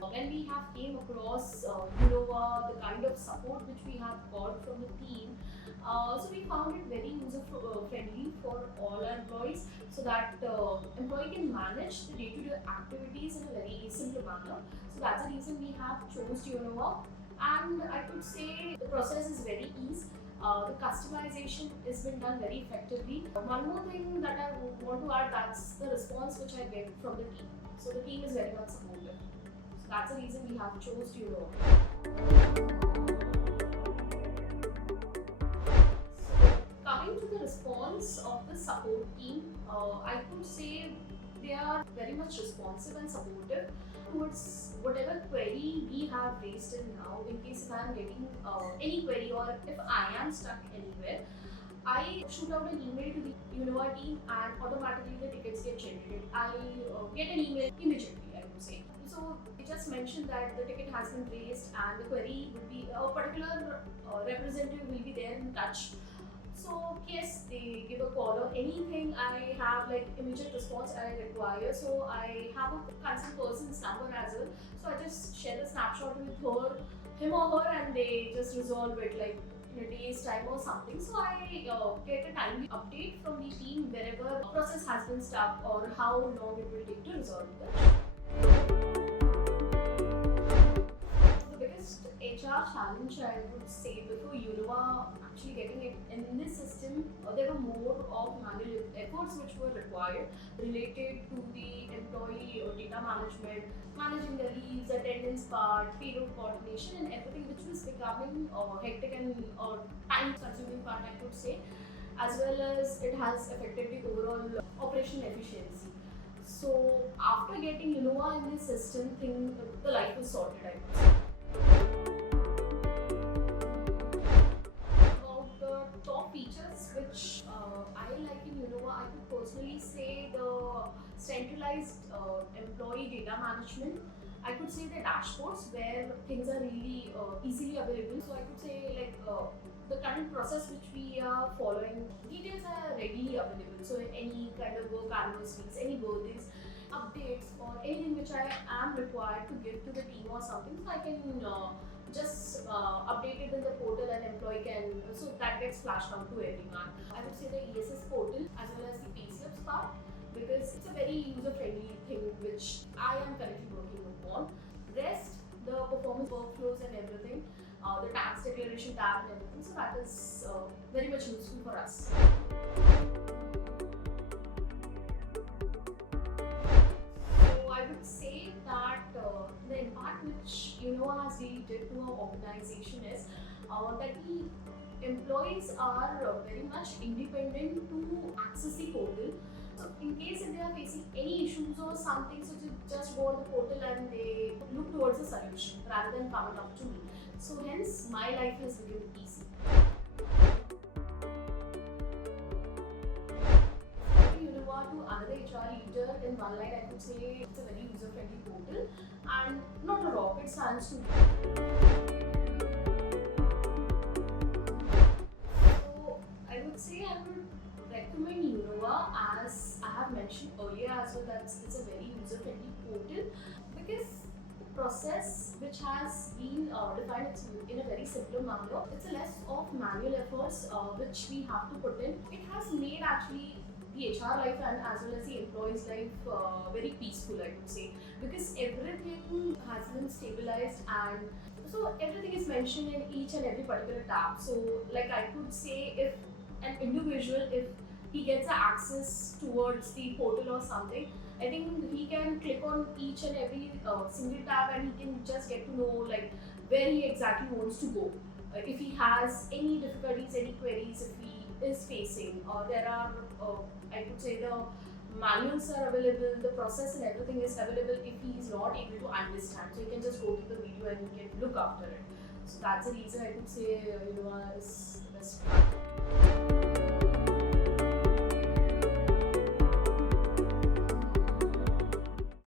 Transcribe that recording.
that when we have came across the kind of support which we have got from the team, so we found it very user friendly for all our employees, so that employee can manage the day-to-day activities in a very simple manner. So that's the reason we have chose Unova, and I could say the process is very easy. The customization has been done very effectively. One more thing that I want to add, that's the response which I get from the team. So the team is very much supportive. So that's the reason we have chose Euro. Coming to the response of the support team, I could say they are very much responsive and supportive towards whatever query we have raised till now. In case if I am getting any query or if I am stuck anywhere, I shoot out an email to the Unova team and automatically the tickets get generated. I get an email immediately, I would say. So they just mentioned that the ticket has been raised and the query would be, a particular representative will be there in touch. So yes, they give a call or anything I have like immediate response I require. So I have a concerned person's number as well. So I just share the snapshot with him or her, and they just resolve it like in a day's time or something. So I get a timely update from the team wherever a process has been stuck or how long it will take to resolve it. The biggest HR challenge I would say before Unova actually getting it in this system, there were more of manual efforts which were required related to the employee or data management, managing the leaves, attendance part, payroll coordination, and everything which was becoming hectic and time consuming part, I could say, as well as it has affected the overall operational efficiency. So after getting Unova in this system, the life was sorted, I would say. About the top features which I like in Unova, I could personally say the centralized employee data management. I could say the dashboards where things are really easily available. So I could say like the current process which we are following, details are readily available. So any kind of work anniversaries, any birthdays, updates or anything which I am required to give to the team or something, so I can just update it in the portal and employee can, so that gets flashed out to everyone. I would say the ESS portal as well as the payslips part, because it's a very user-friendly thing which I am currently working upon. Rest, the performance workflows and everything, the tax declaration tab and everything, so that is very much useful for us. I would say that the impact which Unova has really did to our organization is that the employees are very much independent to access the portal. So in case if they are facing any issues or something, so they just go on the portal and they look towards a solution rather than coming up to me. So hence my life has become easy. To another HR leader in one line, I could say it's a very user-friendly portal and not a rocket science to do. So I would say I would recommend Unova, as I have mentioned earlier as well, that it's a very user-friendly portal because the process which has been defined it's in a very simpler manner. It's a less of manual efforts which we have to put in. It has made actually the HR life and as well as the employee's life very peaceful, I would say, because everything has been stabilized and so everything is mentioned in each and every particular tab. So like I could say, if an individual, if he gets access towards the portal or something, I think he can click on each and every single tab and he can just get to know like where he exactly wants to go. If he has any difficulties, any queries, if he is facing, or there are, I could say the manuals are available, the process and everything is available. If he is not able to understand, so he can just go to the video and he can look after it. So that's the reason I could say Unova is the best.